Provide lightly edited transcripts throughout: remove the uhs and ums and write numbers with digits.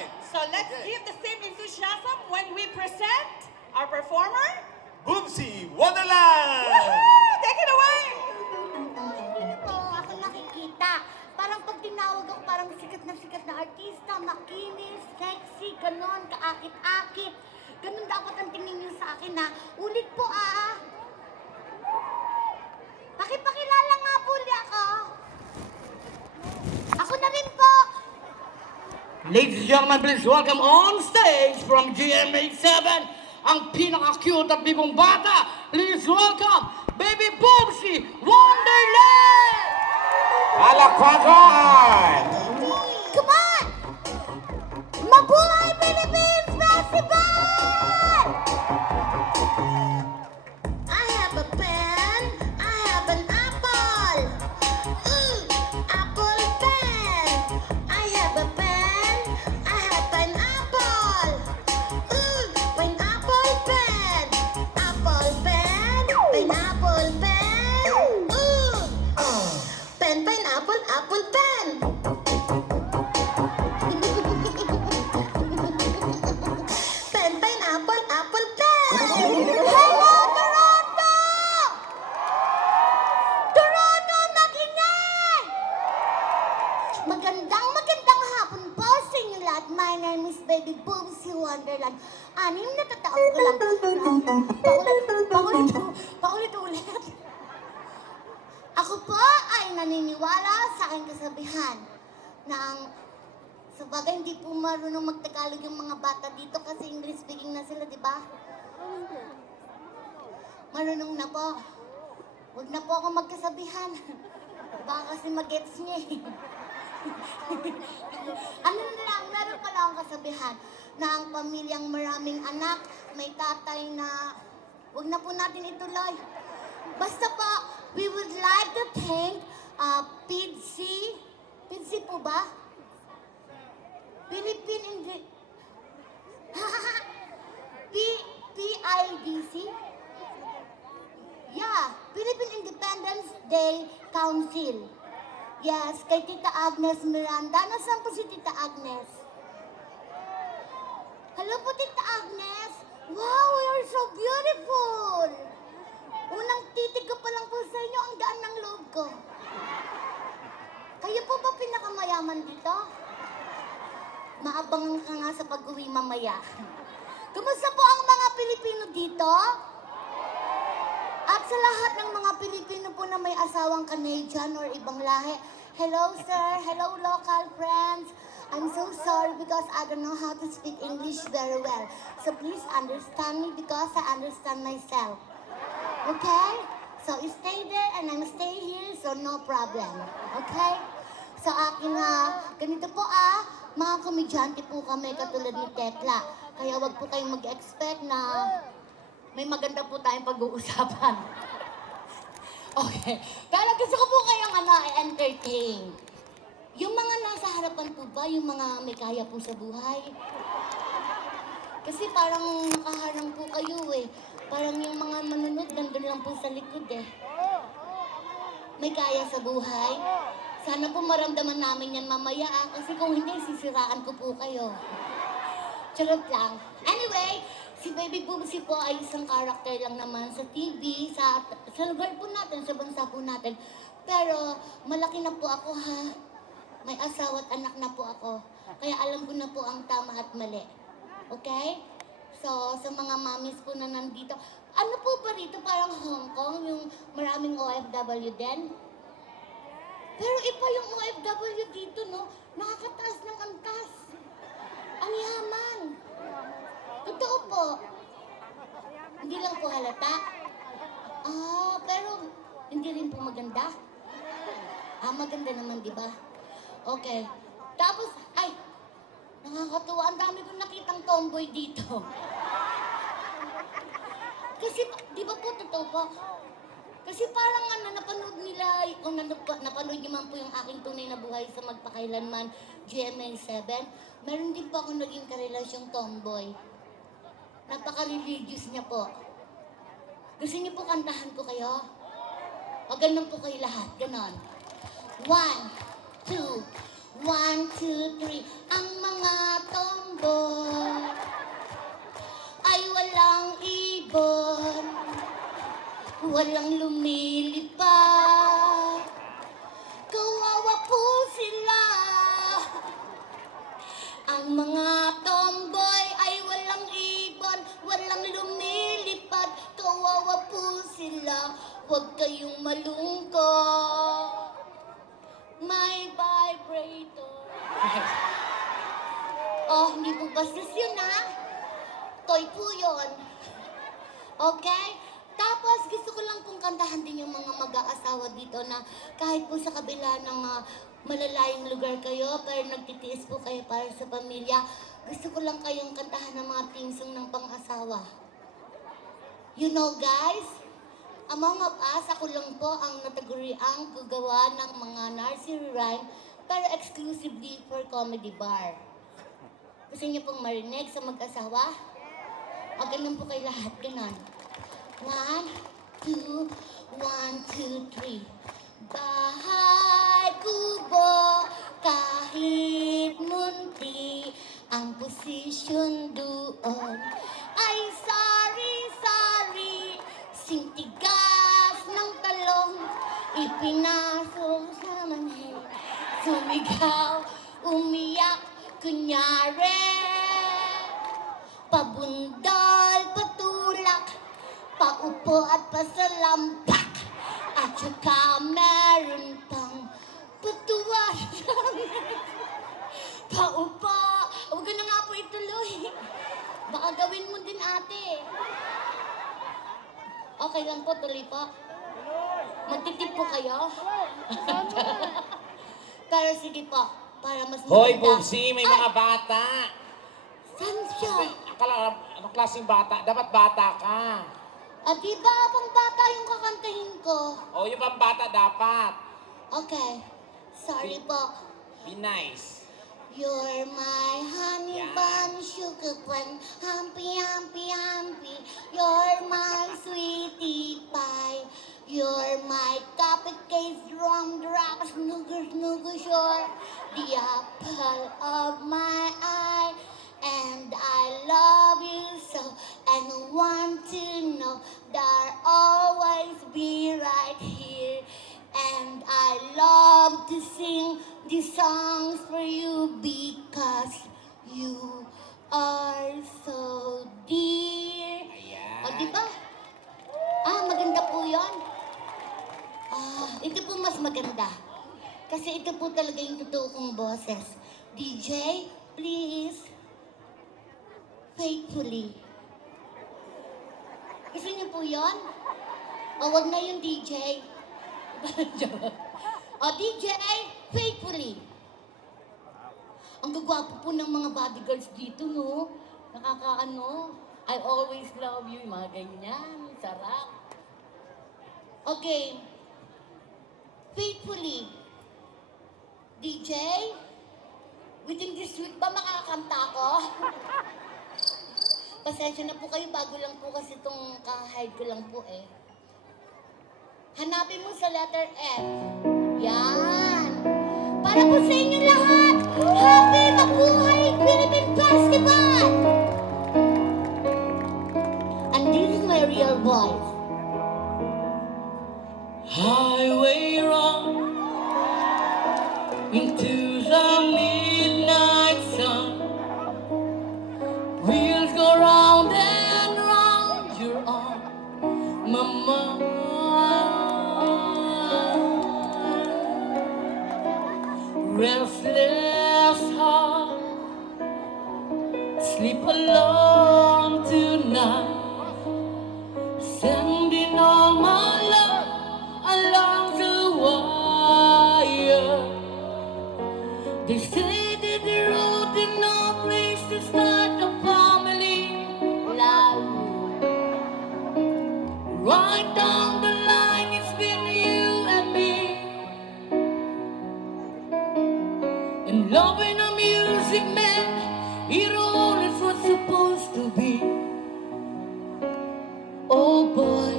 right. So let's give the same enthusiasm when we present our performer. Boomsy Wonderland! Woohoo! Take it away! Ito, ako nakikita. Parang pag tinawag ako, parang sikat na artista, makinis, sexy, ganon, kaakit-akit. Ganon dapat ang tingin niyo sa akin, ha? Ulit po, ah. Pakipakilala nga po ulit ako. Ako na rin po. Ladies and gentlemen, please welcome on stage from GMA7, ang pinaka-cute at bigong bata. Please welcome Baby Boomsy Wonderland! Palakpakan! Come on! Mabuhay Philippines Festival! I have a pen, I have an apple. Apple pen. I have a pen, I have pineapple. Pineapple pen. Apple pen, pineapple pen. Pen, pineapple, apple pen. Pen, pineapple, apple pen. Hello, Toronto! Toronto, mag-ingay! Magandang hapon po sa inyo lahat. My name is Baby Boomsy Wonderland. 6 na taon ko lang. Paulit-ulit. Ako po ay naniniwala sa aking kasabihan na sa bagay hindi po marunong magtagalog yung mga bata dito kasi English speaking na sila, di ba? Marunong na po. Huwag na po ako magkasabihan. Baka kasi mag-gets niya eh. Ano na lang, meron pala akong kasabihan na ang pamilyang maraming anak, may tatay na huwag na po natin ituloy. Basta po, we would like to thank PIDC. PIDC po ba? Philippine PIDC? Yeah, Philippine Independence Day Council. Yes, kay Tita Agnes Miranda. Nasaan po si Tita Agnes? Hello po, Tita Agnes. Wow, you're so beautiful. Unang titig ko pa lang po sa inyo, ang gaan ng loob ko. Kayo po ba pinakamayaman dito? Maabangan ka nga sa pag-uwi mamaya. Kumusta po ang mga Pilipino dito? At sa lahat ng mga Pilipino po na may asawang Canadian or ibang lahi, hello sir, hello local friends. I'm so sorry because I don't know how to speak English very well. So please understand me because I understand myself. Okay? So stay there and I'm stay here, so no problem. Okay? Sa akin ganito po mga komedyante po kami katulad ni Tekla. Kaya wag po kayong mag-expect na may maganda po tayong pag-uusapan. Okay. Pero gusto ko po kayong entertain. Yung mga nasa harapan po ba, yung mga may kaya po sa buhay? Kasi parang nakaharang po kayo eh. Parang yung mga manunod, nandun lang po sa likod eh. May kaya sa buhay? Sana po maramdaman namin yan mamaya kasi kung hindi, sisiraan ko po kayo. Charot lang. Anyway, si Baby Boomsy po ay isang karakter lang naman sa TV, sa lugar po natin, sa bansa po natin. Pero malaki na po ako ha. May asawa at anak na po ako. Kaya alam ko na po ang tama at mali. Okay? So, sa mga mommies po na nandito, ano po ba rito? Parang Hong Kong, yung maraming OFW din? Pero iba yung OFW dito, no? Nakakataas ng antas. Ang yaman. Totoo po. Hindi lang po halata. Pero hindi rin po maganda. Maganda naman, di ba? Okay. Tapos, nakakatuwa. Ang dami kong nakitang tomboy dito. Kasi, di ba po, totoo po? Kasi parang napanood nila, kung napanood niyo man po yung aking tunay na buhay sa magpakailanman, GMA7, meron din po ako naging karelasyong tomboy. Napaka-religious niya po. Gusto niyo po kantahan ko kayo? O ganun po kayo lahat, ganon. 1, 2, 1, 2, 3. Ang mga tomboy ay walang ibon, walang lumilipad. Kawawa po sila. Ang mga tomboy ay walang ibon, walang lumilipad. Kawawa po sila. Huwag kayong malungkot. May vibrator. Oh, hindi po bastos yun, ha? Toy po yun. Okay? Tapos, gusto ko lang pong kantahan din yung mga mag-aasawa dito na kahit po sa kabila ng malalayong lugar kayo, pero nagtitiis po kayo para sa pamilya, gusto ko lang kayong kantahan ng mga theme song ng pang-asawa. You know, guys, among of us, ako lang po ang nataguriang gagawa ng mga nursery rhyme pero exclusively for comedy bar. Gusto niyo pong marinig sa mag-asawa? O, ganun po kayo lahat, ganun. 1, 2, 1, 2, 3. Bahay kubo, kahit munti, ang posisyon doon ay sari-sari, sintigas ng talong, ipinasok sa manhid, sumigaw, umiyak, kunyari, pabundol, patulak, paupo at pasalampak, at saka meron pang patuwa. Paupo, huwag ka na nga po ituloy. Baka gawin mo din, ate. Okay lang po, tuloy po. Magtitip po kayo. Pero sige po, para mas Hoy, maganda. Bubsy, may mga bata. Saan siya? Akala, anong klaseng bata? Dapat bata ka. At di ba pang bata yung kakantahin ko? O, yung pang bata dapat. Okay, sorry po. Be nice. You're my honey Yan. bun, sugar bun, humpy, humpy, humpy. You're my sweetie pie. You're my cupcake, drumdrop, snooker, snooker, sure. The apple of my eye. And I love you so, and want to know that I'll always be right here. And I love to sing these songs for you because you are so dear. Ayan. O, di ba? Maganda po yun. Ito po mas maganda. Kasi ito po talaga yung totoo kong boses. DJ, please. Faithfully. Gusto niyo po yun? O, wag na yung DJ. O, DJ, faithfully. Ang gagwapo po ng mga bodyguards dito, no? Nakakaano. I always love you, yung mga ganyan. Sarap. Okay. Faithfully. DJ, within this week ba makakanta ko? Pasensya na po kayo, bago lang po kasi itong ka-hide ko lang po eh. Hanapin mo sa letter F. Yan. Para po sa inyo lahat, happy mabuhay Philippine Festival! And this is my real voice. Highway run into the midnight sun. Wheels go round and round, you're on my mind. Restless heart, sleep alone tonight. Sending all my love along the wire. They say that the road is no place to start a family life. Right down the line, it's been you and me. And loving the music, man, it all is what's supposed to be. Oh boy,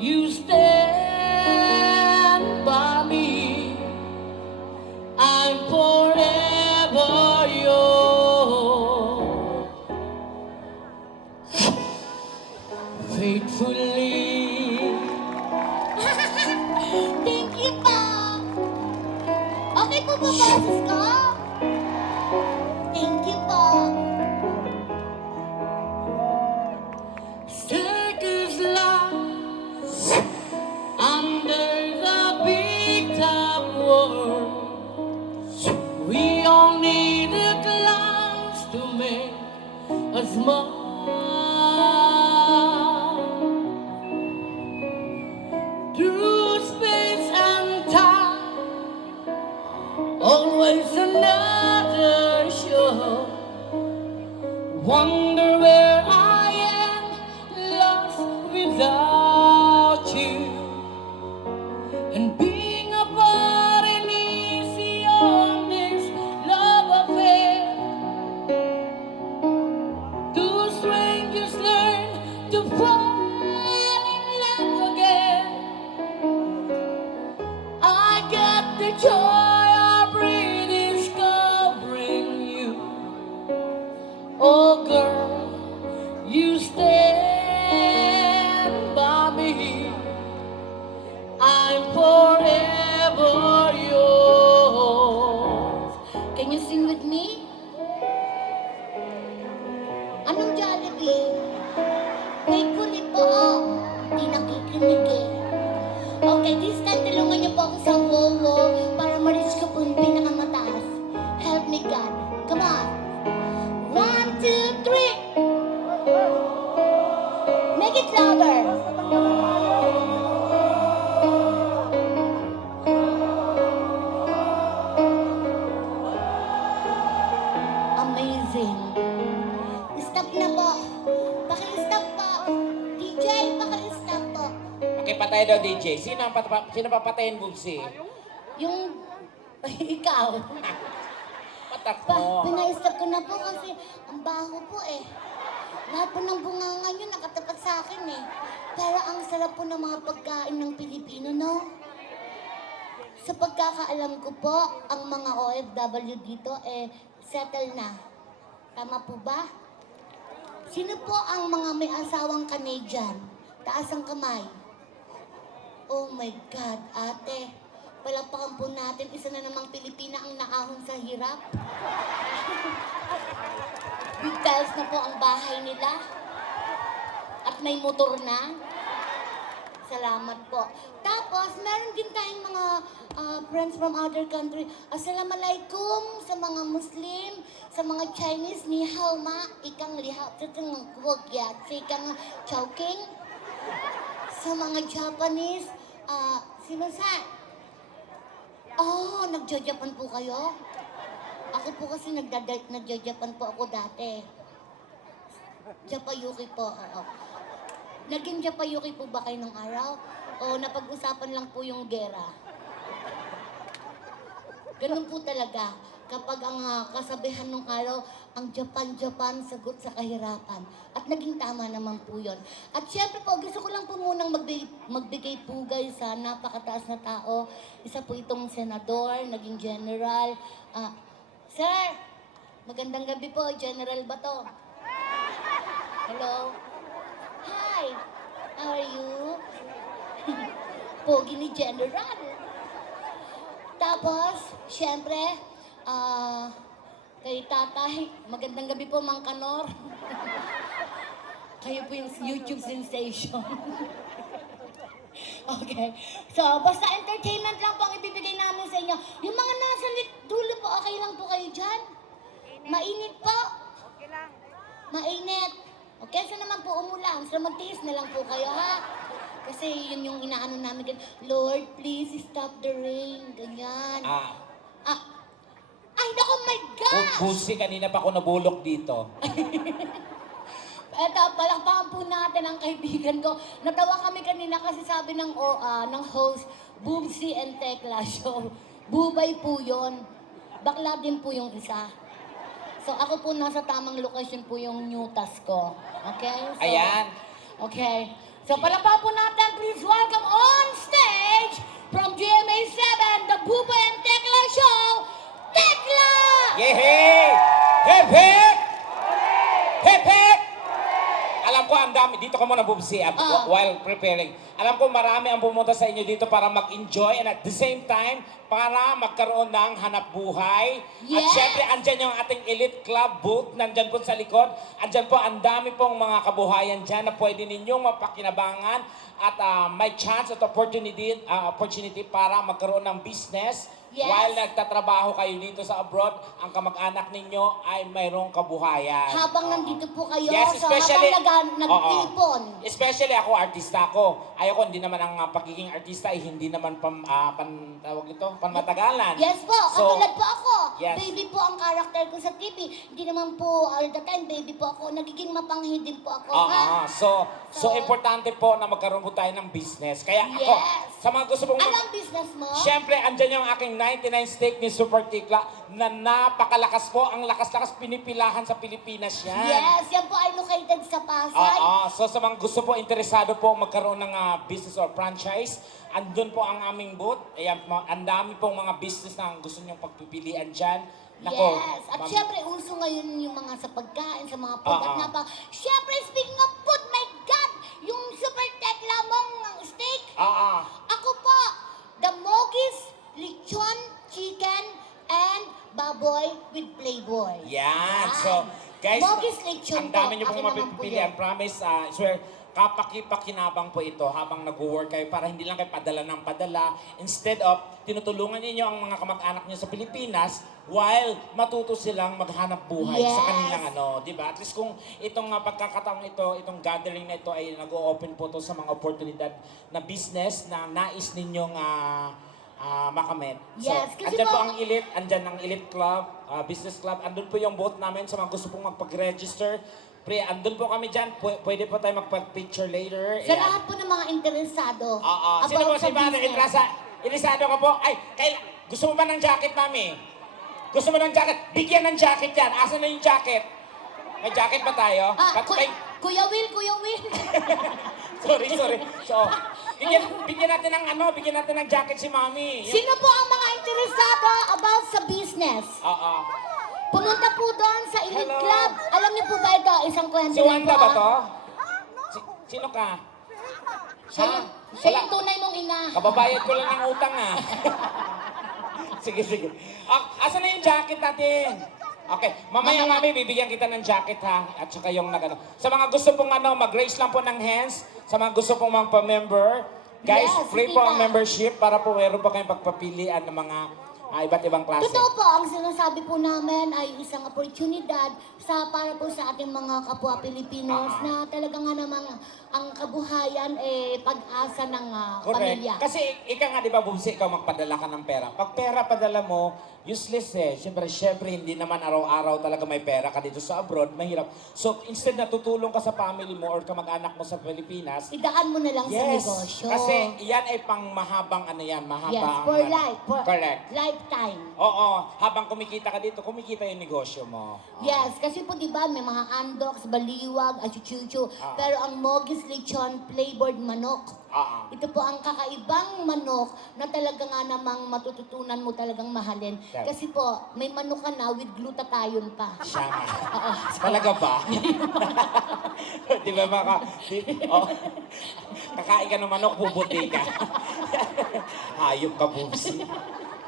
you stand by me. I'm for Thank you po. Okay po ba boses ko? Thank you po. Circus life under the big top world. We all needed clowns to make us smile. Through space and time, always another show. Wonder where I am, lost without you. And being apart ain't easy on this love affair. Two strangers learn to fall in love again. I get the joy of rediscovering you. Oh girl, you stand by me. I'm forever yours. Can you sing with me? Anong Jollibee? Thankfully po. Hindi nakikinig eh. Okay, this time tulungan niyo po ako sa wowo para ma-reach ko po yung pinakamataas. Help me God. Come on. 1, 2, 3. Make it louder. Amazing. Stop na po. Paki-stop po. DJ, paki-stop po. Pakipatay daw, DJ. Sino papatayin, Bubsi? Yung... ikaw. Patak Pa, mo. pina-stop ko na po kasi ang baho po eh. Lahat po ng bungangan nyo nakatapat sa akin eh. Pero ang sarap po ng mga pagkain ng Pilipino, no? Sa pagkakaalam ko po, ang mga OFW dito eh settle na. Tama po ba? Sino po ang mga may asawang Canadian? Taas ang kamay. Oh my God, ate. Palakpakan po natin, isa na namang Pilipina ang naahon sa hirap. Big tiles na po ang bahay nila. At may motor na. Salamat po. Tapos, meron din tayong mga friends from other country. Assalamualaikum sa mga Muslim, sa mga Chinese, ni hao ma, ikang liha, tatang kuwag ya, ikang chowking. Sa mga Japanese, sino sa? Oh, nagja-Japan po kayo? Ako po kasi nagja-Japan po ako dati. Japayuki po, oo. Naging Japayuki po ba kayo nung araw? O napag-usapan lang po yung gera? Ganun po talaga. Kapag ang kasabihan nung araw, ang Japan, sagot sa kahirapan. At naging tama naman po yun. At syempre po, gusto ko lang po munang magbigay pugay sa napakataas na tao. Isa po itong senador, naging general. Sir, magandang gabi po. General ba to? Hello? Hi! How are you? Pogi ni General. Tapos, syempre, kay tatay, magandang gabi po, Mang Kanor. Kayo po yung YouTube sensation. Okay. So, basta entertainment lang po ang ibibigay namin sa inyo. Yung mga nasa dulo po, okay lang po kayo dyan? Mainit po? Okay lang. Mainit. Okay, so naman po umulan. So, magtiis na lang po kayo, ha? Kasi yun yung inaano namin. Lord, please stop the rain. Ganyan. Ay, naku, my gosh! Bubsi, kanina pa ako nabulok dito. Eto, palakpakan po natin ang kaibigan ko. Natawa kami kanina kasi sabi ng host, Boobsy and Tekla Show. Bubay po yun. Bakla din po yung isa. So ako po nasa tamang location po yung new task ko. Okay? So, Ayan. Okay. So palakpakan po natin, please welcome on stage from GMA7, the Bubay and Tekla Show, Tekla! Yehey! Hip hip! Hip hip! Alam ko, ang dami. Dito ka muna, Bubsi, while preparing. alam ko marami ang pumunta sa inyo dito para mag-enjoy and at the same time, para magkaroon ng hanap buhay. At Yes! syempre, andyan yung ating Elite Club booth, nandyan po sa likod. Andyan po, ang dami pong mga kabuhayan dyan na pwede ninyong mapakinabangan at may chance at opportunity para magkaroon ng business. Yes. While nagtatrabaho kayo dito sa abroad, ang kamag-anak ninyo ay mayroong kabuhayan. Habang Oo. nandito po kayo, Yes, so especially, habang nagtipon. Especially ako, artista ako. Ayoko, hindi naman ang pagiging artista ay hindi naman tawag ito, panmatagalan. Yes po, So, katulad po ako. Yes. Baby po ang karakter ko sa TV. Hindi naman po all the time baby po ako. Nagiging mapanghi din po ako. ha? So, importante po na magkaroon po tayo ng business. Kaya ako, Yes. sa mga gusto pong Ano ang business mo? Siyempre, andyan yung aking 99 steak ni Super Tikla na napakalakas po. Ang lakas-lakas pinipilahan sa Pilipinas yan. Yes, yan po ay located sa Pasay. So sa mga gusto po, interesado po magkaroon ng business or franchise, andun po ang aming booth. Ayan, ang dami pong mga business na gusto niyong pagpipilian dyan. Nako, Yes. At ma'am. syempre, uso ngayon yung mga sa pagkain, sa mga food. At syempre, speaking of food, my God! Yung Super Tekla mong steak. Ako po, the Mogis Lechon Chicken and baboy with Playboy. Yan. So, guys, Mogis Lechon ang dami po. niyo pong Akin naman po mapipilian. yan. Promise, I swear, kapakipakinabang po ito habang nag-work kayo para hindi lang kayo padala ng padala. Instead of, tinutulungan ninyo ang mga kamag-anak niyo sa Pilipinas while matuto silang maghanap buhay sa Yes. kanilang di ba? At least kung itong pagkakataong ito, itong gathering na ito ay nag-o-open po to sa mga oportunidad na business na nais ninyong makamit. Yes, kasi andyan po po- ang Elite, andyan ang Elite Club, Business Club. Andun po yung booth namin sa mga gusto pong magpag-register. Pre, andun po kami dyan. Pwede po tayo magpag-picture later. Sa Ayan. lahat po ng mga interesado. Sino po about sa si Mother business. Interesado ka po? Ay, gusto mo ba ng jacket, mami? Gusto mo ng jacket? Bigyan ng jacket yan. Asan na yung jacket? May jacket ba tayo? Kuya Will, Kuya Will. Sorry. So, bigyan natin ng jacket si mami. Sino po ang mga interesado about sa business? Pumunta po doon sa Elite Hello. Club. Alam niyo po ba ito? Isang kwento Si lang Wanda po, ba ah. to? Sino ka? Siya yung tunay mong ina. Kababayad ko lang ng utang Sige. Asan na yung jacket natin? Okay, mamaya mami, bibigyan kita ng jacket ha. At saka yung Sa mga gusto pong mag-raise lang po ng hands. Sa mga gusto pong mga pa-member. Guys, Yes, free sige po na. ang membership para po meron pa kayong pagpapilian ng mga iba't ibang klase. Totoo po, ang sinasabi po namin ay isang oportunidad para po sa ating mga kapwa Pilipinos na talaga nga namang ang kabuhayan pag-asa ng Correct. pamilya. Kasi ika nga, di ba, Bubsi, ikaw magpadala ka ng pera. Pag pera padala mo, useless Siyempre, hindi naman araw-araw talaga may pera ka dito sa abroad. Mahirap. So, instead na tutulong ka sa family mo or kamag-anak mo sa Pilipinas, Idaan mo na lang sa yes, negosyo. kasi yan ay pang mahabang mahabang. Yes, for life. For Correct. lifetime. Oo, habang kumikita ka dito, kumikita yung negosyo mo. Yes, kasi po di ba may mga andoks, baliwag, achuchuchu. Pero ang Mogis Lechon Playboard manok. Ito po ang kakaibang manok na talaga nga namang matututunan mo talagang mahalin. Yes. Kasi po, may manok ka na with glutathione pa. Siya nga. Talaga ba? Di ba kakain ka ng manok, bubuti ka. Hayop ka, Bubsi.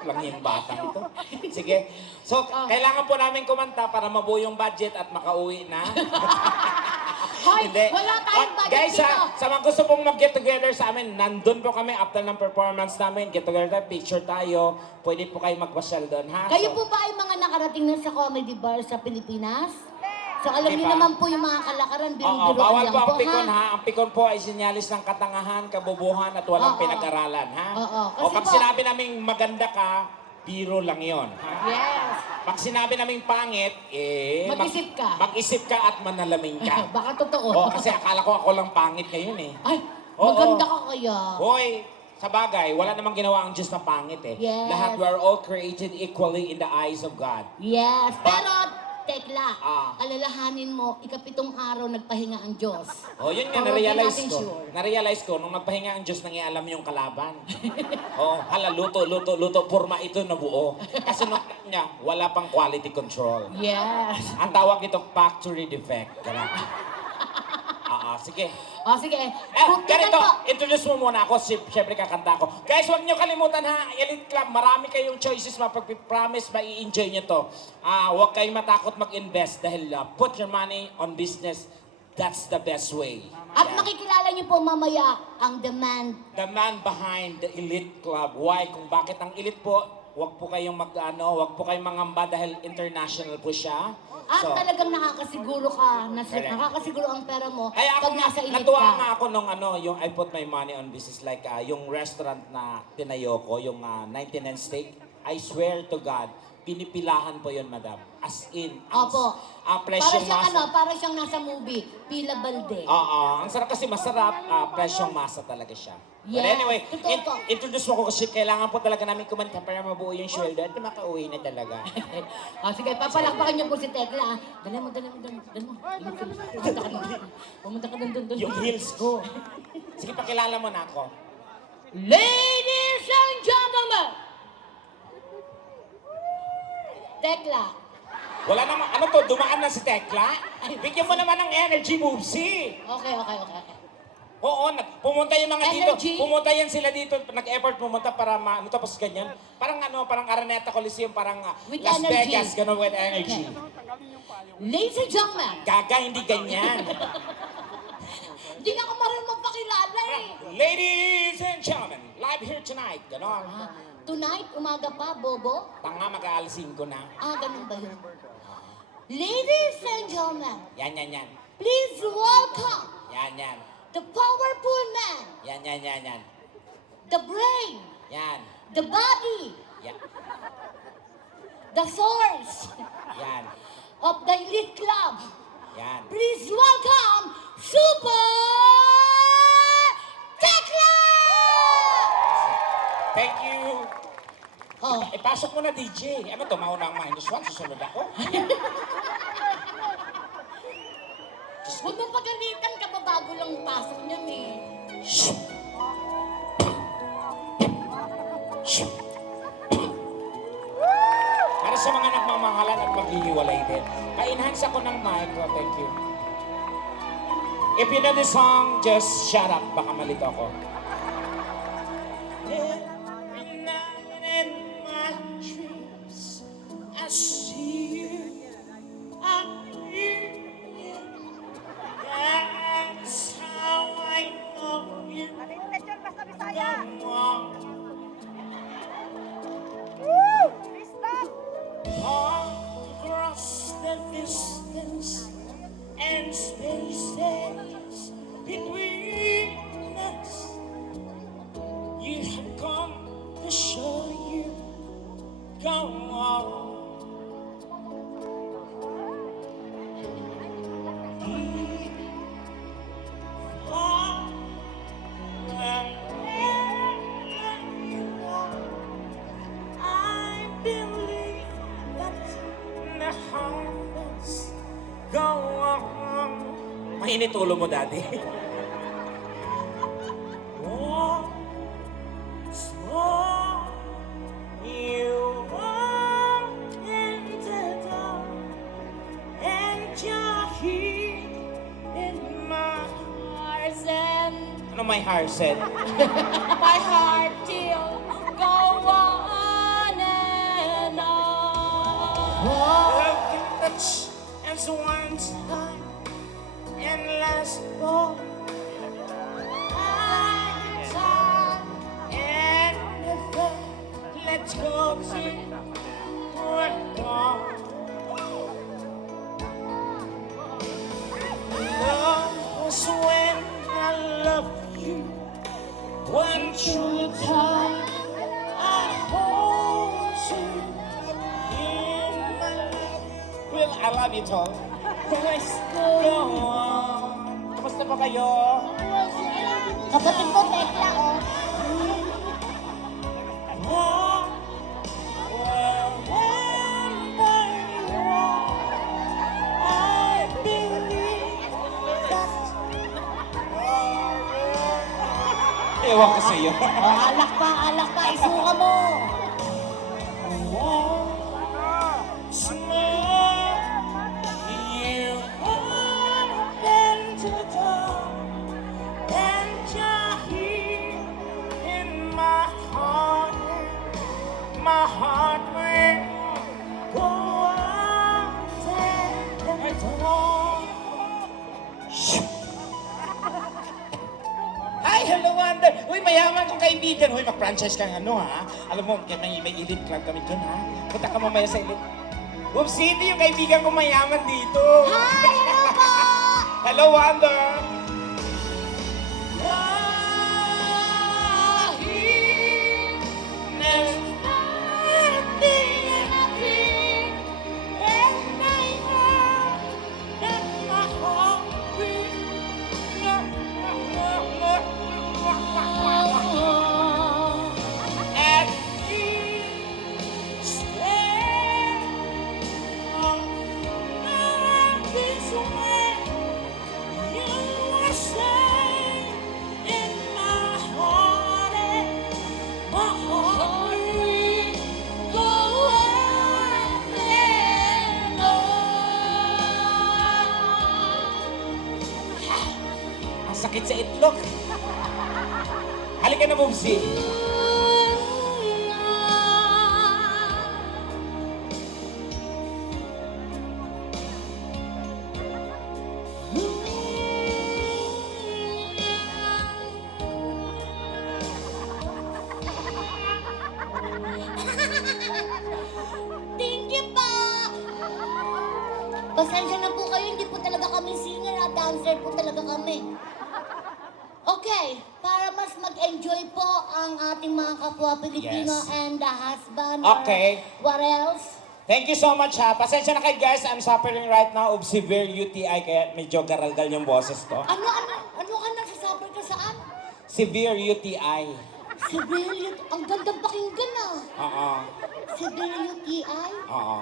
Lang yung batang ito. Sige. So, kailangan po namin kumanta para mabuo yung budget at makauwi na. Hoy, wala tayong budget Guys, dito. sa mga gusto pong mag-get together sa amin, nandun po kami after ng performance namin. Get together, picture tayo. Pwede po kayo magpasyal doon, ha? Kayo So, po ba ay mga nakarating na sa comedy bar sa Pilipinas? So alam Di niyo ba? naman po yung mga kalakaran, birong-biroan bawal lang po ang po, pikon, ha? ha? Ang pikon po ay sinyalis ng katangahan, kabubuhan, at walang Oo. pinag-aralan, ha? Oo. O Kasi pag po- sinabi naming maganda ka, biro lang yon. Yes. Pag sinabi naming pangit, Mag-isip ka. Mag-isip ka at manalamin ka. Baka totoo. O, kasi akala ko ako lang pangit ngayon eh. Ay, Oo. maganda ka kaya. Hoy, sa bagay, wala namang ginawa ang Diyos na pangit eh. Yes. Lahat, we are all created equally in the eyes of God. Yes. Pero, Tekla, alalahanin mo, ikapitong araw nagpahinga ang Diyos. Oh, yun nga, Pero di na-realize natin ko. sure. Na-realize ko, nung nagpahinga ang Diyos, nangialam yung kalaban. Luto, purma ito na buo. Kasi nung niya, wala pang quality control. Yes. Ang tawag ito, factory defect. Ganun. Sige. O, sige. Ganito, introduce mo muna ako, siyempre kakanta ko. Guys, huwag niyo kalimutan ha, Elite Club, marami kayong choices, mapag-promise, mai-enjoy niyo to. Huwag kayong matakot mag-invest dahil put your money on business, that's the best way. At makikilala niyo po mamaya ang demand. The man behind the Elite Club. Why? Kung bakit ang Elite po, huwag po kayong huwag po kayong mangamba dahil international po siya. At So, talagang nakakasiguro ka, Correct. nakakasiguro ang pera mo ay ako pag nasa elite natuwa ka. nga ako nung yung I put my money on business like yung restaurant na tinayo ko, yung 99 steak. I swear to God, pinipilahan po yun, madam. As in, Opo. ang Para presyong siyang masa. para siyang nasa movie, Pila Balde. Oo, ang sarap kasi masarap, presyong masa talaga siya. But Yes, anyway, totoo to. introduce mo ko kasi kailangan po talaga namin kumanta para mabuo yung shoulder at makauwi na talaga. O, sige, papalakpakan niyo po si Tekla. ah. Dali mo. Pumunta ka dun. Yung heels ko. Sige, pakilala mo na ako. Ladies and gentlemen, Tekla. Wala naman, ano to, dumaan na si Tekla? Bigyan mo naman ng energy, Moopsy. Okay. Oo, pumunta yung mga Energy? dito. Pumunta yan sila dito, nag-effort pumunta para tapos ganyan. Parang parang Araneta Coliseum, parang With Las energy. Vegas, gano'n with energy. Ladies and gentlemen, Gaga, hindi ganyan. hindi nga ako marunong magpakilala eh. Ladies and gentlemen, live here tonight, gano'n. Tonight, umaga pa, Bobo. Tanga, mag-aalas 5 na. Ganun ba yun? Ladies and gentlemen, Yan. please welcome Yan. the powerful man, Yan. the brain, Yan. the body, Yan. the source Yan. of the Elite Club. Yan. Please welcome Super Tekla! Thank you. Oh, Ipasok mo na, DJ. Ano to, mauna ang -1, susunod ako. huwag mong pagalitan ka ba bago lang pasok niyan eh. Para sa mga nagmamahalan at maghihiwalay din. Pa-enhance ako ng mic. Oh, thank you. If you know the song, just shut up. Baka malito ako. Every night in my dreams, I see you. I hear you. That's how I know you. Come on. All across the distance and spaces between us, you have come to show you. Go on. Far wherever you are, I believe that the harvest go on. Mainit ulo mo, Daddy. Once more, you walk in the door, and you're here in my heart. Ano my heart said? My heart will go on and on. Love can touch as one time and last for lifetime. And never let go till we're gone. Love was when I loved you. One true time I hold you in my life. Well, I love you, Tom. Let's go on. Kamusta pa kayo? Kapatid ko, Tekla, oh. Oh, wherever you are, I believe that. Ewan ko sa'yo. Alak pa, isuka mo. Once more, you open the door, kaibigan, hoy, mag-franchise ka ng ano, ha? Alam mo, may elite club kami dun, ha? Punta ka mamaya sa elite. Whoopsie, yung kaibigan ko mayaman dito. Hi! Hello po! Hello, Wonder! And this way, you are safe in my heart, my heart will go on and on. Ang sakit sa itlog. Halika na, Bubsy. Thank you po! Pasensya na po kayo, hindi po talaga kami singer at dancer po talaga kami. Okay, para mas mag-enjoy po ang ating mga kapwa Pilipino Yes. and the husband. Okay. Or what else? Thank you so much, ha. Pasensya na kayo, guys. I'm suffering right now of severe UTI, kaya medyo garalgal yung boses ko. Ano ka nagsasuffer ka saan? Severe UTI. Severe ang gandang pakinggan ah. Oo. Severe UTI? Oo.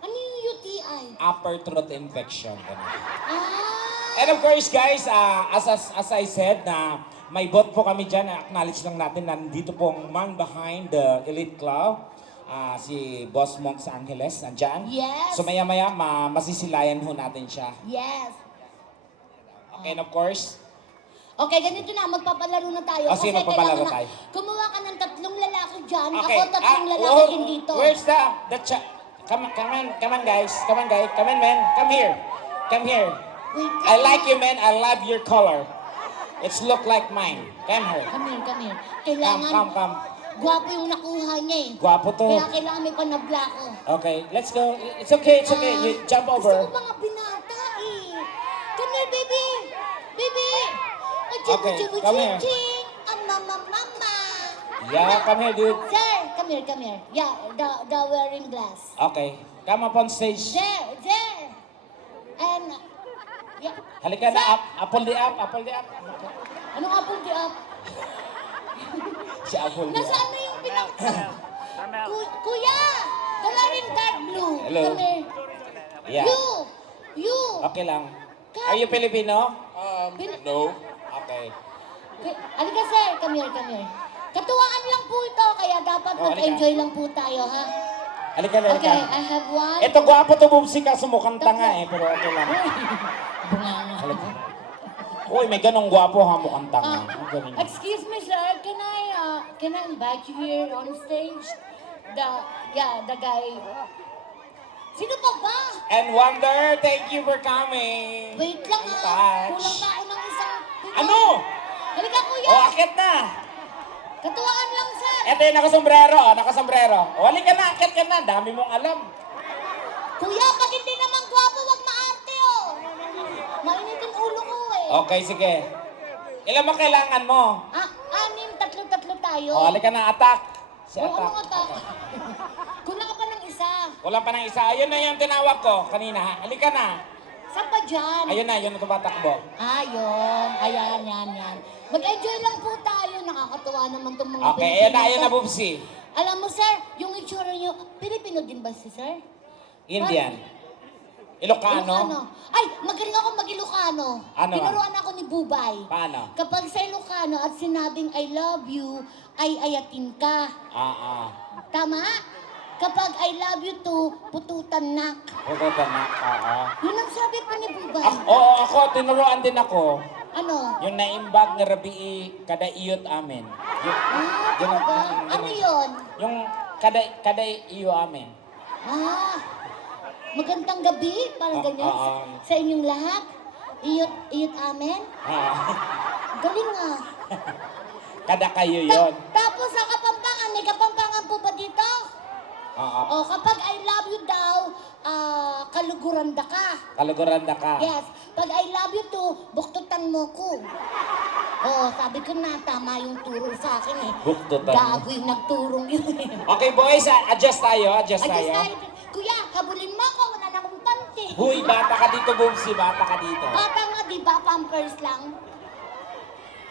Ano yung UTI? Upper throat infection. Ganun. Ah! And of course, guys, as I said, na may bot po kami dyan. Acknowledge lang natin na nandito pong man behind the Elite Club. Si Boss Monk sa Angeles, nandyan. Yes. So maya-maya, masisilayan ho natin siya. Yes. Okay, and of course, Okay, ganito na. Magpapalaro na tayo. Oh, sige, magpapalaro kailangan tayo. Kumuha ka ng 3 lalaki dyan. okay. Ako 3 lalaki din dito. Where's the come on, guys. Come on, guys. Come on, man. Come here. Come here. Wait, I like you, man. I love your color. It's look like mine. Come here. Come here. Kailangan, Come. gwapo yung nakuha niya eh. Gwapo to. Kaya kailangan may panablako. Okay, let's go. It's okay. You jump Gusto over. ko mga binata eh. Come here, baby. Baby. Okay, come here. Mama. Yeah, come here, dude. Sir, come here. Yeah, the wearing glass. Okay, come up on stage. There. And, yeah. Halika na, Sir, apple the up. Anong apple di up? Si apple the Nasaan up. na yung Kuya! Coloring card blue. Hello. Come here. Yeah, You. okay lang. Are you Filipino? Pin- No. Okay. Halika sir, come here. Katuwaan lang po ito, kaya dapat Oh, mag-enjoy lang po tayo, ha? Halika. Okay, I have one. Ito, gwapo to, Bubsy, kaso mukhang tanga eh, pero okay lang. Bunganga. Halika. Uy, may ganong gwapo ha, mukhang tanga. Ah, Ang galing. excuse me, sir. Can I invite you here on stage? The guy. Sino pa ba? And Wonder, thank you for coming. Wait lang ha. Touch. Kulang pa ako ng isang... Ano? Halika, kuya. O, akit na. Katuwaan lang, sir. Eto yung nakasombrero. O, halika na, akit ka na. Dami mong alam. Kuya, pag hindi naman gwapo, wag maarte, oh. Mainit yung ulo ko, eh. Okay, sige. Ilan mo kailangan mo? 6, 3 tayo. O, halika na, attack. Si Oh, ano attack. ka ta? Kulang ka pa ng isa. Wala pa ng isa. Ayun na yung tinawag ko kanina. Halika na. Saan pa dyan? Ayun na, yun na tumatakbo. Ayun. Yan. Mag-enjoy lang po tayo. Nakakatuwa naman itong mga Okay, ayun na, Bubsy. Alam mo, sir, yung itsura niyo, Pilipino din ba si sir? Indian. Ilocano. Ay, magaling ako mag-Ilocano. Ano? Tinuruan ako ni Bubay. Paano? Kapag sa Ilocano at sinabing I love you, ay ayatin ka. Tama? Kapag I love you too, pututan nak. Pututan na. Yun ang sabi pa ni Bubay. Oo, ako, tinuruan din ako. Ano? Yung naimbag nga rabii, kada iyot amin. Talaga? Ano yun? Yung kada iyo amin. Magandang gabi, parang ganyan. Sa inyong lahat. Iyot amen. Galing ah. Kada kayo yon. Tapos sa Kapampangan, may Kapampangan po ba dito? Oo. O kapag I love you daw, kaluguranda ka. Kaluguranda ka. Yes. Pag I love you too, buktutan mo ko. Oh, sabi ko na, tama yung turo sa akin eh. Buktutan mo. Gagoy, nagturong yun eh. Okay boys, adjust tayo, adjust Ay, tayo. Kuya, habulin mo ako, wala na akong panty. Huy, bata ka dito, Bumsi, bata ka dito. Bata nga, di ba? Pampers lang.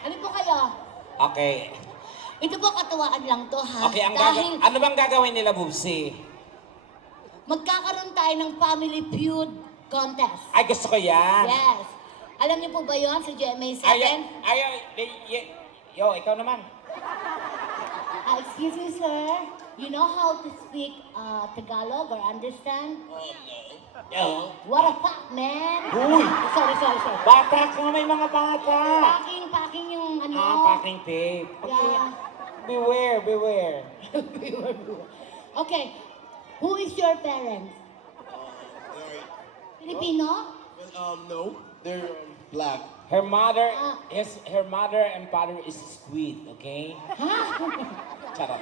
Ano po kayo? Okay. Ito po katuwaan lang to ha. Okay, Dahil ano bang gagawin nila, Bumsi? magkakaroon tayo ng family feud contest. Ay, gusto ko yan. Yes. Alam niyo po ba yun sa GMA7? Yo, ikaw naman. Excuse me, sir. You know how to speak Tagalog or understand? Yo. What a fuck, man! Uy! Sorry. Bata ka, may mga bata. Packing yung ano. Packing tape. Okay. Yeah. Beware. Okay. Who is your parents? Filipino? No. They're black. Her mother and father is squid, okay? Charot.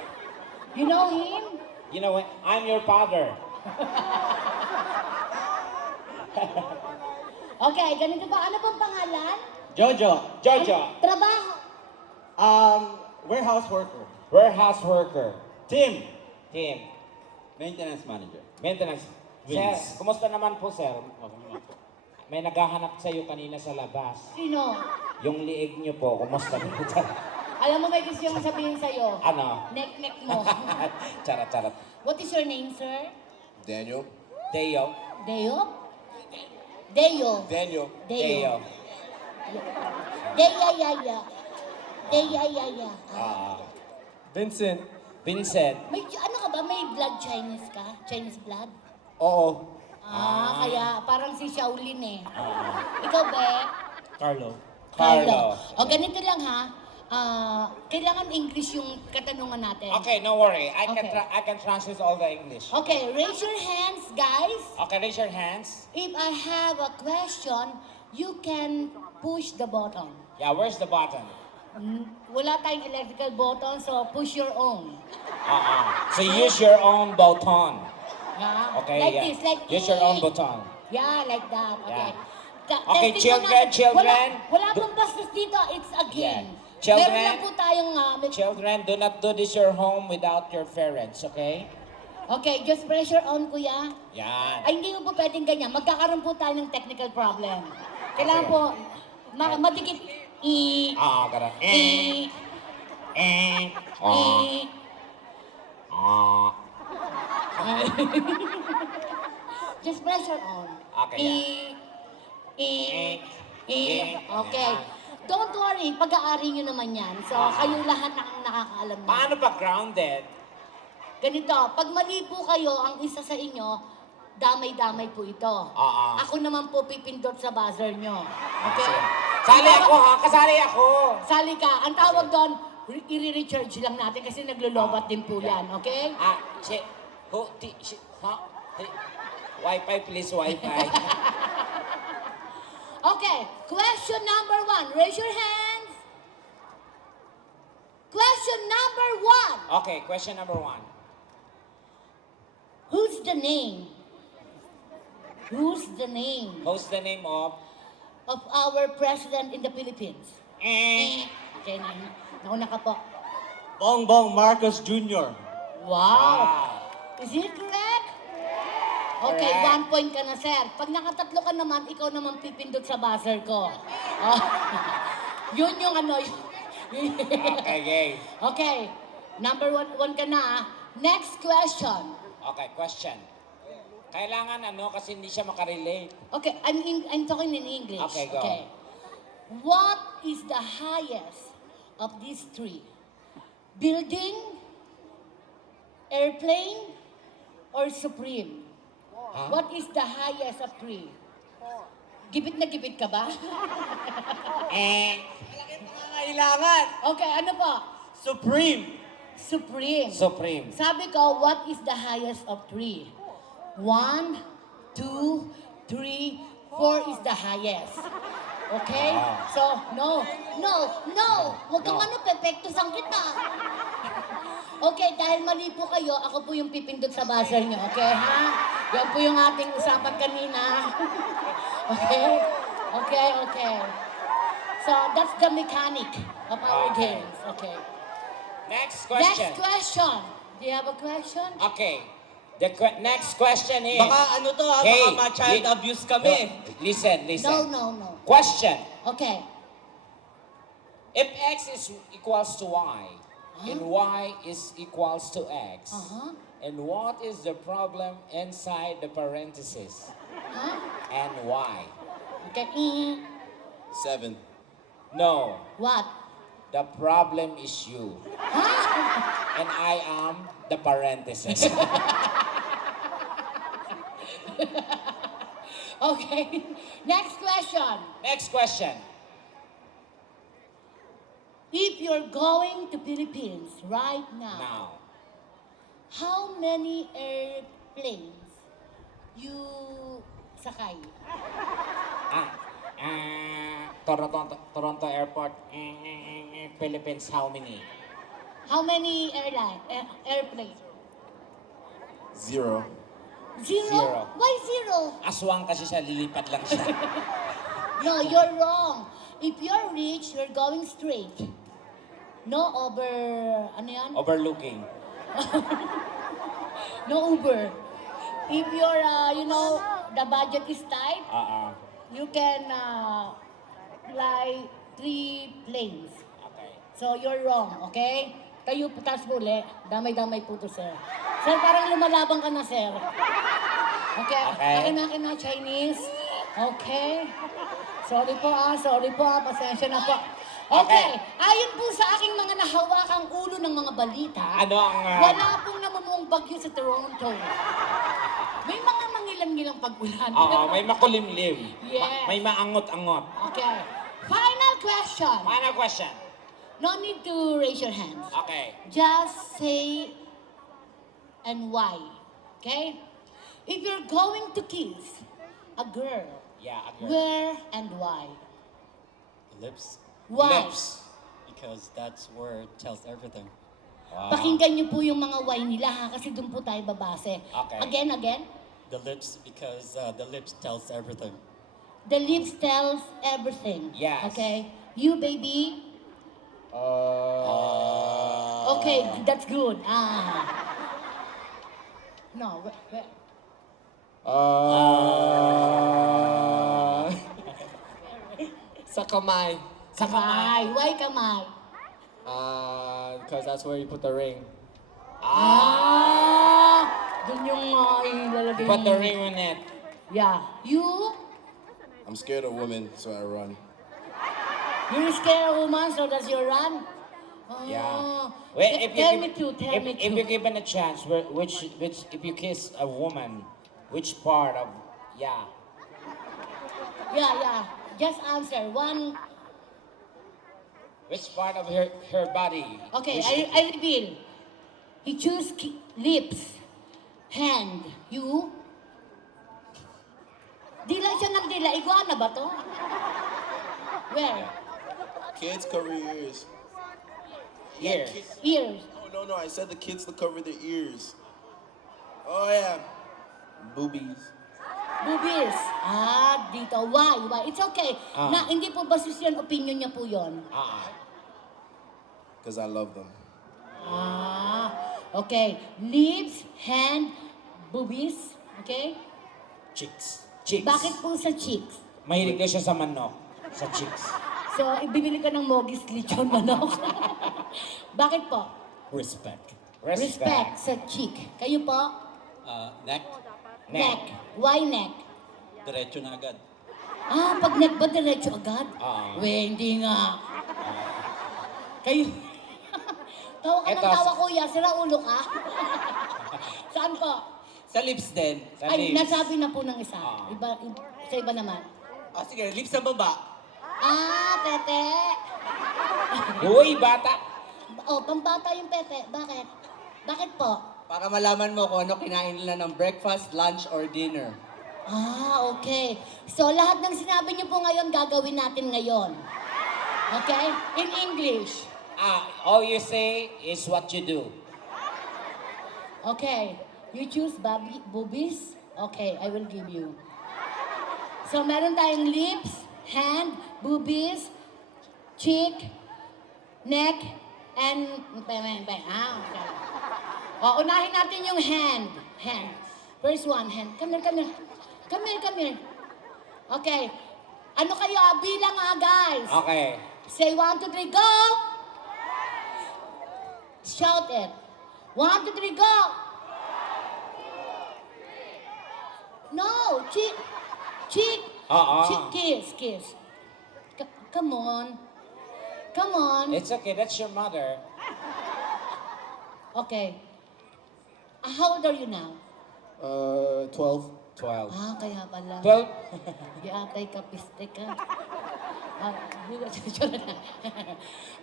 You know him? You know what? I'm your father. Okay, ganito ba? Ano pong pangalan? Jojo. Jojo, Trabaho. Warehouse worker. warehouse worker. Tim. Tim, Maintenance manager. maintenance. Sir, Vince. kumusta naman po, sir? May naghahanap sa iyo kanina sa labas. Sino? Yung liig niyo po, kumusta po? Alam mo may gusto yung sabihin sa'yo? Ano? Nek-nek mo. Charot. What is your name, sir? Daniel. Deo. Deo? Deo. Daniel. Deo. Deyayaya. Deyayaya. Vincent. Vincent. May, ano ka ba? May blood Chinese ka? Chinese blood? Oo. Kaya parang si Shaolin eh. Ikaw ba? Carlo. Carlo. O ganito lang ha. Kailangan English yung katanungan natin. Okay, no worry. I Okay. can translate all the English. Okay, raise your hands, guys. Okay, raise your hands. If I have a question, you can push the button. Yeah, where's the button? Wala tayong electrical button, so push your own. So use your own button. Yeah? Okay, like yeah. this, like Use your own this. button. Yeah, like that. Okay. Yeah. Okay, Testing mo children, natin. children. Wala pong bastos dito. It's a game. Yeah. Children. Meron lang po tayong... Children, do not do this your home without your parents, okay? okay, just pressure on, kuya. Yan. Ay, hindi mo po pwedeng ganyan. Magkakaroon po tayo ng technical problem. Kailangan po, madikit. Gara. Just pressure on. Okay, Okay. Don't worry, pag-aari nyo naman yan. So, kayong lahat na ang nakakaalam na. Paano pag grounded? Ganito, pag mali po kayo, ang isa sa inyo, damay-damay po ito. Ako naman po pipindot sa buzzer nyo. Okay? Sali ako ha, kasali ako. Sali ka. Ang tawag doon, i-recharge lang natin kasi naglolobat din po yan. Okay? Wi-Fi please, Wi-Fi. Okay, question number 1. Raise your hands. Question number 1. Okay, question number 1. Who's the name? Who's the name What's the name of? of our president in the Philippines? Okay, nauna ka po. Bongbong Marcos Jr. Wow. Is it correct? Okay, Correct. 1 point ka na, sir. Pag nakatatlo ka naman, ikaw naman pipindot sa buzzer ko. Oh. Yun yung ano. Okay, gay. Okay, number 1 ka na. Ah. Next question. Okay, question. Kailangan kasi hindi siya makarelate. Okay, I'm talking in English. Okay, go. What is the highest of these three? Building, airplane, or supreme? Huh? What is the highest of three? Gipit na gipit ka ba? Kailangan. Okay, ano po? Supreme. Supreme. Supreme. Sabi ko, what is the highest of three? 1, 2, 3, 4 is the highest. Okay? Ah. So, no. Huwag kang ano, pepektusan kita. Okay, dahil mali po kayo, ako po yung pipindot sa buzzer nyo, okay, ha? Yan po yung ating usapan kanina. Okay. So, that's the mechanic of our Okay. games, okay. Next question. Next question. Do you have a question? Okay. The next question is... Baka ano to ha, Hey, baka ma-child li- abuse kami. No, listen. No. Question. Okay. If x is equals to y, and y is equals to x, Uh-huh. and what is the problem inside the parentheses? Huh? And why? Okay. 7. No, What? the problem is you. And I am the parentheses. Okay. Next question. Next question. If you're going to Philippines right now, Now, how many airplanes you sakay? Toronto Airport, Philippines, how many? How many airplanes? 0. Zero. Why zero? Aswang kasi siya, lilipad lang siya. No, you're wrong. If you're rich, you're going straight. No ano yan? Overlooking. No Uber. If you're, the budget is tight, you can fly 3 planes. Okay. So, you're wrong, okay? Tayo putas muli. Damay-damay po to, sir. Sir, parang lumalaban ka na, sir. Okay? Okay. Akin na, Chinese. Okay? Sorry po, pasensya na po. Okay. Ayon po sa aking mga nahawakang ulo ng mga balita, Ano ang... wala pong namumuong bagyo sa Toronto. May mga mangilan-ngilang pag-ulan. Oo, may makulimlim. Yes. May maangot-angot. Okay. Final question. Final question. No need to raise your hands. Okay. Just say and why. Okay? If you're going to kiss a girl, Yeah, agree. where and why? Lips, Why? Lips. because that's where it tells everything. Wow. Pakinggan niyo po yung mga why nila ha, kasi doon po tayo babase. Okay. Again. The lips, because the lips tells everything. The lips tells everything. Yes. Okay? You, baby? Okay, that's good. No, Sa kamay. kamay. Why kamay? Because that's where you put the ring. Doon yung ilalagay Put the niyo. ring on it. Yeah. You? I'm scared of women, so I run. You're scared of woman, so that's your run? Yeah. Tell me true, tell me if true. you're given a chance, which if you kiss a woman, which part of yeah? Yeah. Just answer. One. Which part of her body? Okay, Which- I reveal. He choose lips, hand. You? Dila siya ng dila. Iguana ba to? Where? Kids cover your ears. Ears. Ears. No. I said the kids to cover their ears. Oh, yeah. Boobies. Boobies. Dito. Why? It's okay. Na, hindi po basis yan. Opinion niya po yun. Because I love them. Okay. Lips, hand, boobies. Okay? Chicks. Bakit po sa cheeks? Mahilig daw siya sa manok. Sa chicks. So, ibibili ka ng mogis lechon manok. Bakit po? Respect. Respect sa cheek. Kayo po? Neck, Neck. Why neck? diretso na agad. Pag neck ba diretso agad? Hindi nga. Kayo? Tawa ka ng Eto. tawa, kuya. Sira ulo ka. Saan po? Sa lips din. Sa Ay, lips. nasabi na po ng isa. Sa iba naman. Sige, lips sa baba. Pepe. Uy, bata. Pambata yung Pepe. Bakit? Bakit po? Para malaman mo kung ano kinain nila ng breakfast, lunch, or dinner. Okay. So, lahat ng sinabi niyo po ngayon, gagawin natin ngayon. Okay? In English. All you say is what you do. Okay. You choose boobies? Okay, I will give you. So, meron tayong lips, hand, boobies, cheek, neck, and... Okay. Unahin natin yung hand. Hand. First one, hand. Come here. Come here. Okay. Ano kayo? Bilang guys. Okay. Say 1, 2, 3, go! Shout it. 1, 2, 3, go! No, cheek. Kiss. Come on. It's okay, that's your mother. Okay. How old are you now? 12. 12. Kaya pala. 12? Yatay ka, piste ka.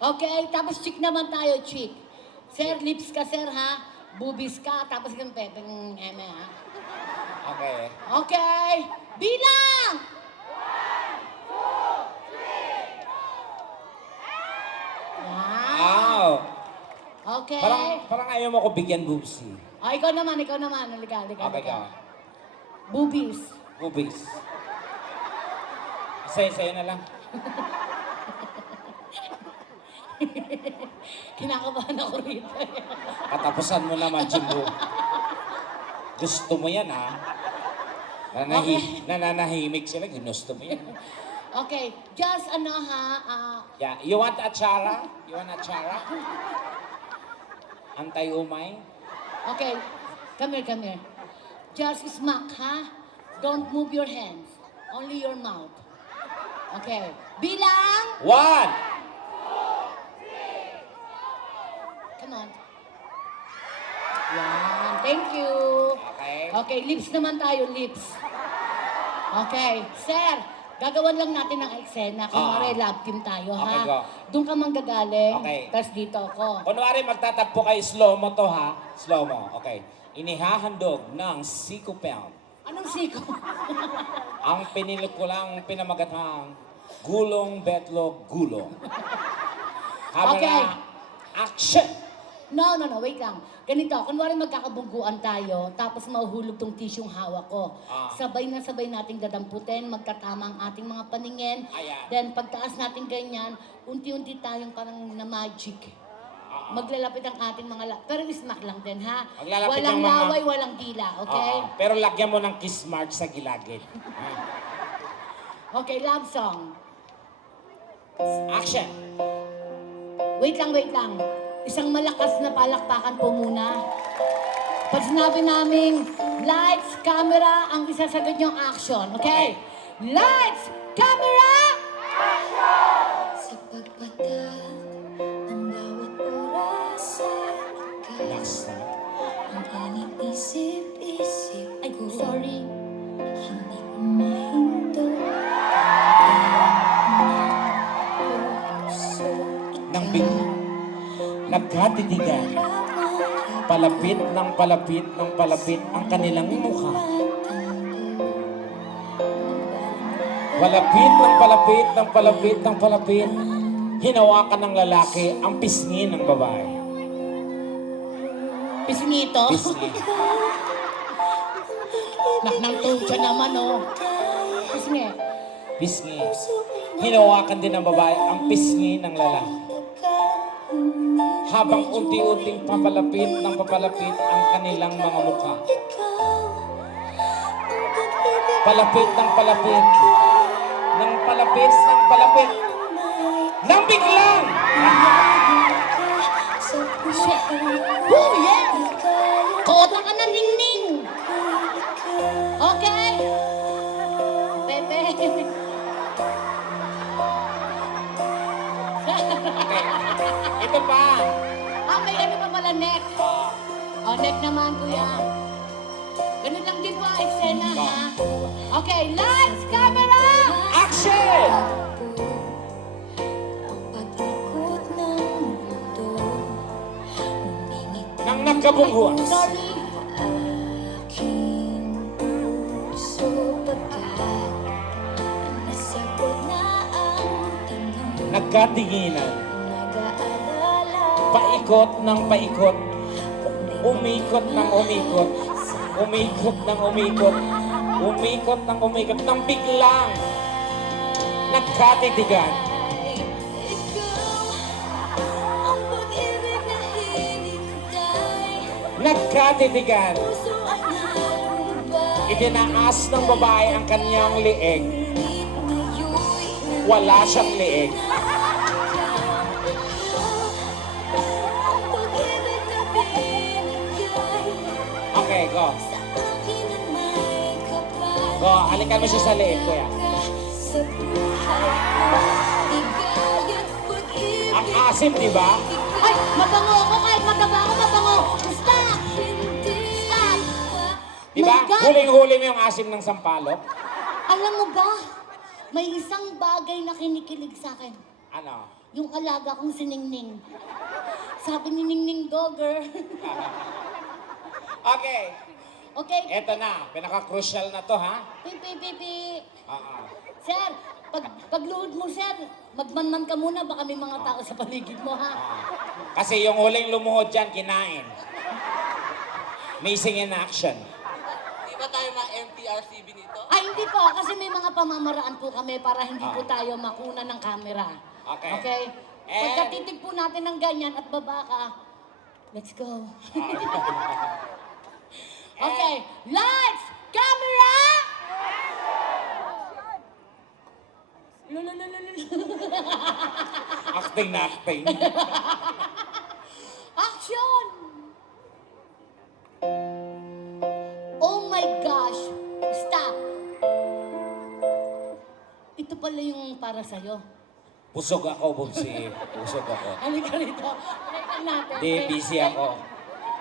Okay, tapos cheek naman tayo, cheek. Sir, lips ka, sir, ha? Boobies ka, tapos yung pepeng eme, ha? Okay. Okay, bilang! 1, 2, 3, Wow! Okay. Parang ayaw mo ko bigyan boobsy. Ikaw naman. Halika. Okay ka. Boobies. Boobies. Sa'yo na lang. Kinakabahan ako rito. Katapusan mo naman, Jimbo. Gusto mo yan, ha? Nananahimik sila, ginusto mo yan. Okay, just Yeah, you want achara? Antay-umay? okay, come here. Just smack, ha? Don't move your hands. Only your mouth. Okay, bilang! 1! Come on. Yan, thank you. Okay. Okay, lips naman tayo, lips. Okay, sir, gagawan lang natin ng eksena. Kunwari, love team tayo, ha? Okay, go. Doon ka manggagaling, Okay. tapos dito ako. Kunwari, magtatagpo kayo, slow-mo to, ha? Slow-mo, okay. Inihahandog ng Siko Pound. Anong siko? Ang pinilikulang pinamagatang Gulong Betlog Gulong. Habang Okay. na, action! No, wait lang. Ganito, kunwari magkakabungguan tayo, tapos mahuhulog tong tisyong hawak ko. Sabay nating dadamputin, magkatama ang ating mga paningin. Ayan. Then pagtaas natin ganyan, unti-unti tayong parang na-magic. Maglalapit ang ating mga pero smack lang din, ha? Maglalapit Walang ang mga- laway, walang dila, okay? Pero lagyan mo ng kiss mark sa gilagid. Okay, love song. Action! Wait lang. Isang malakas na palakpakan po muna. Pag sinabi naming lights, camera, ang isasagot niyong action, okay? Lights, camera! Sa pagpatat ng bawat oras ay ikaw Last na. ang iniisip-isip Ay, ko. sorry. Hindi ko mahindot ang puso. Nang bigla, nagkatitigan, palapit ng palapit ang kanilang mukha. Palapit ng palapit, hinawakan ng lalaki ang pisngi ng babae. Pisngito. Pisngi. Naknang tucha naman, oh. Pisngi. Pisngi. Hinawakan din ng babae ang pisngi ng lalaki. Habang unti-unting papalapit ang kanilang mga mukha. Palapit ng palapit. Nang biglang! Oh, yes! Kota ka na, ningning! Okay? Pepe. Ito pa! May ano pa pala, neck. Neck naman, kuya. Ganun lang din po ang eksena, ha? Okay, lights, camera! Action! Ang pag-ikot ng mundo, umingit Nang nagkabungguan. Sorry. aking puso. nagkatinginan. Nag-aalala Paikot ng paikot, umikot ng umikot, umikot ng umikot, umikot ng umikot, nang biglang nagkatitigan. Ikaw ang pag-ibig na hinintay. Nagkatitigan. Puso ay nalumbay. Itinaas ng babae ang kanyang leeg. Ngunit ngayon'y Wala siyang leeg. ang pag-ibig na binigay. Okay, go. Sa akin ang may kapal. Go, halikan mo siya sa leeg, kuya. Sa buhay ko, ligayat pag-ibig. Ang asim, di ba? Ay, mabango ako kahit mataba ako, mabango. Stop! Stop! Di ba? My God! Huling-huli mo yung asim ng sampalok. Alam mo ba, may isang bagay na kinikilig sa akin. Ano? Yung alaga kong si Ningning. Sabi ni Ningning Dogger. Okay, Okay, eto na. Pinaka-crucial na to, ha? pipi. Oo. Sir, pagluhod mo, sir, magmanman ka muna, baka may mga tao sa paligid mo, ha? Kasi yung huling lumuhod dyan, kinain. Missing in action. Di ba tayo ma-MTRCB nito? Ay, hindi po, kasi may mga pamamaraan po kami para hindi po tayo makuna ng camera. Okay. Okay? And- Pagkatitig po natin ng ganyan at baba ka, let's go. Okay, lights, camera! Acting na acting. Action! Oh my gosh! Stop! Ito pala yung para sa'yo. Pusog ako, Bubsi. Pusog ako. Halika rito. Halika natin. Di, busy ako.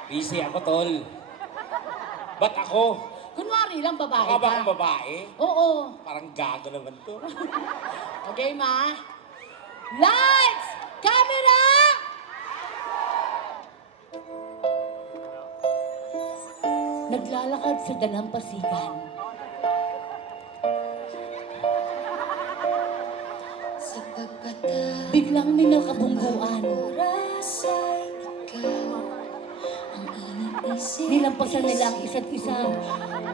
Busy ako, tol. Ba't ako? Kunwari lang babae Baka ba ka. akong babae? Oo. Parang gago naman to. Okay, ma? Lights! Camera! Naglalakad sa dalampasigan. Sa pagkatapos Biglang may nakabungguan. oras ay ikaw ang init isip. Nilampasan nila ang isa't isa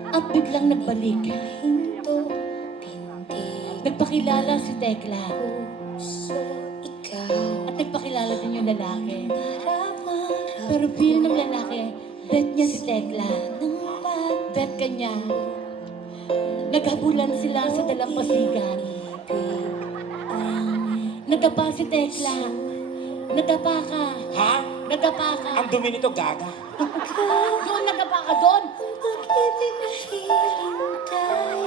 at biglang nagbalik. Hinto, pintig, Nagpakilala si Tekla puso, ikaw at nagpakilala din yung lalaki. marap-marap Pero feel ng lalaki, bet niya si Tekla. ng Bet ka niya. Naghabulan sila sa dalampasigan. Nadapa si Tekla. Nadapa ka. Ha? Nadapa ka. Ang dumi nito, gaga. Doon, nadapa ka doon. pag-ibig na hinintay.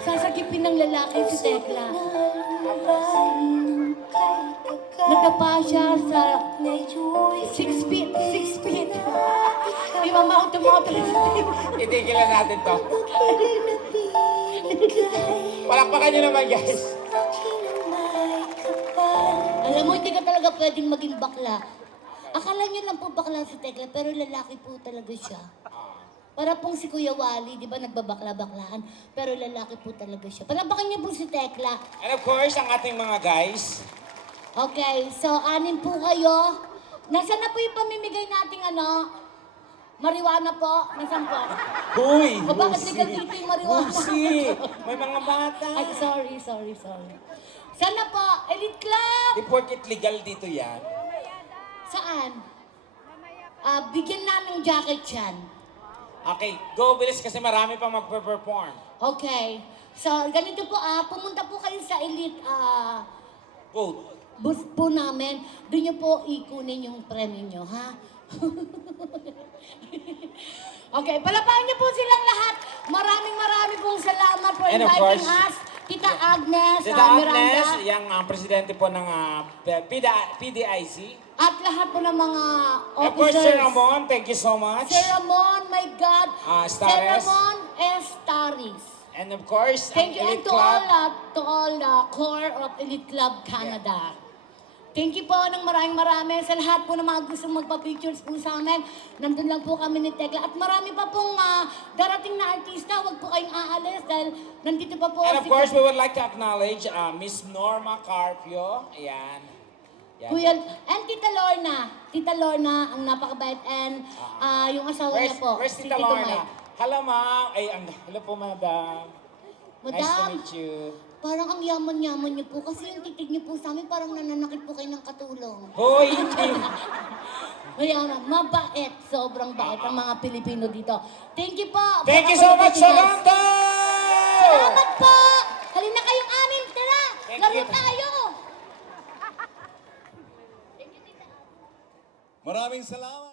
Sasagipin ng lalaki si Tekla. Nalumbay ng kay tagal. Nadapa siya sa Ngayon'y 6 feet. 6 feet. Di ba mauto-mauto? Itigilan natin to. pag-ibig na binigay. Palakpakan nyo naman, guys. Akin ang may kapal. Alam mo, hindi ka talaga pwedeng maging bakla. Akala niyo lang po bakla si Tekla, pero lalaki po talaga siya. Para pong si Kuya Wally, di ba nagbabakla-baklaan, pero lalaki po talaga siya. Palabakan niyo po si Tekla. And of course, ang ating mga guys. Okay, so 6 po kayo. Nasaan na po yung pamimigay nating marijuana po? Nasaan po? Huy! O bakit Busi! legal dito yung marijuana? Busi! May mga bata. Ay, sorry. Saan na po? Elite Club! Di porket legal dito yan. Saan? Bigyan namin jacket yan. Okay, go bilis kasi marami pa magpe-perform. Okay. So, ganito po pumunta po kayo sa Elite Go. booth po namin. Doon niyo po ikunin yung premyo niyo, ha? Okay, palapakan niyo po silang lahat. Maraming pong salamat for And of inviting course, us. Tita Agnes, Tita Agnes, Miranda, yung presidente po ng PDIC. at lahat po ng mga Of course, officers. Sir Ramon, thank you so much. Sir Ramon, my God. Stares. Sir Ramon Estaris. And of course, Thank you, ang and Elite Club. to all the core of Elite Club Canada. Thank you po ng maraming sa lahat po ng mga gustong magpa-pictures po sa amin. Nandun lang po kami ni Tekla. At marami pa pong darating na artista. Huwag po kayong aalis dahil nandito pa po. And of course, we would like to acknowledge Miss Norma Carpio. Ayan. Yan. Kuya, and Tita Lorna, ang napakabait, and yung asawa niya po, Where's si Tita Tito Lorna? Mike. Hello, ma'am. Ay, hello po, madam. Nice to Madam, meet you. Parang ang yaman-yaman niyo po kasi yung titig niyo po sa amin parang nananakit po kayo ng katulong. Hoy, hindi. Mayaman, mabait, sobrang bait ang mga Pilipino dito. Thank you po. Thank you so much, Salamat Solando! po. Halina kayong amin, tara. Thank Laro you. tayo. Maraming salamat.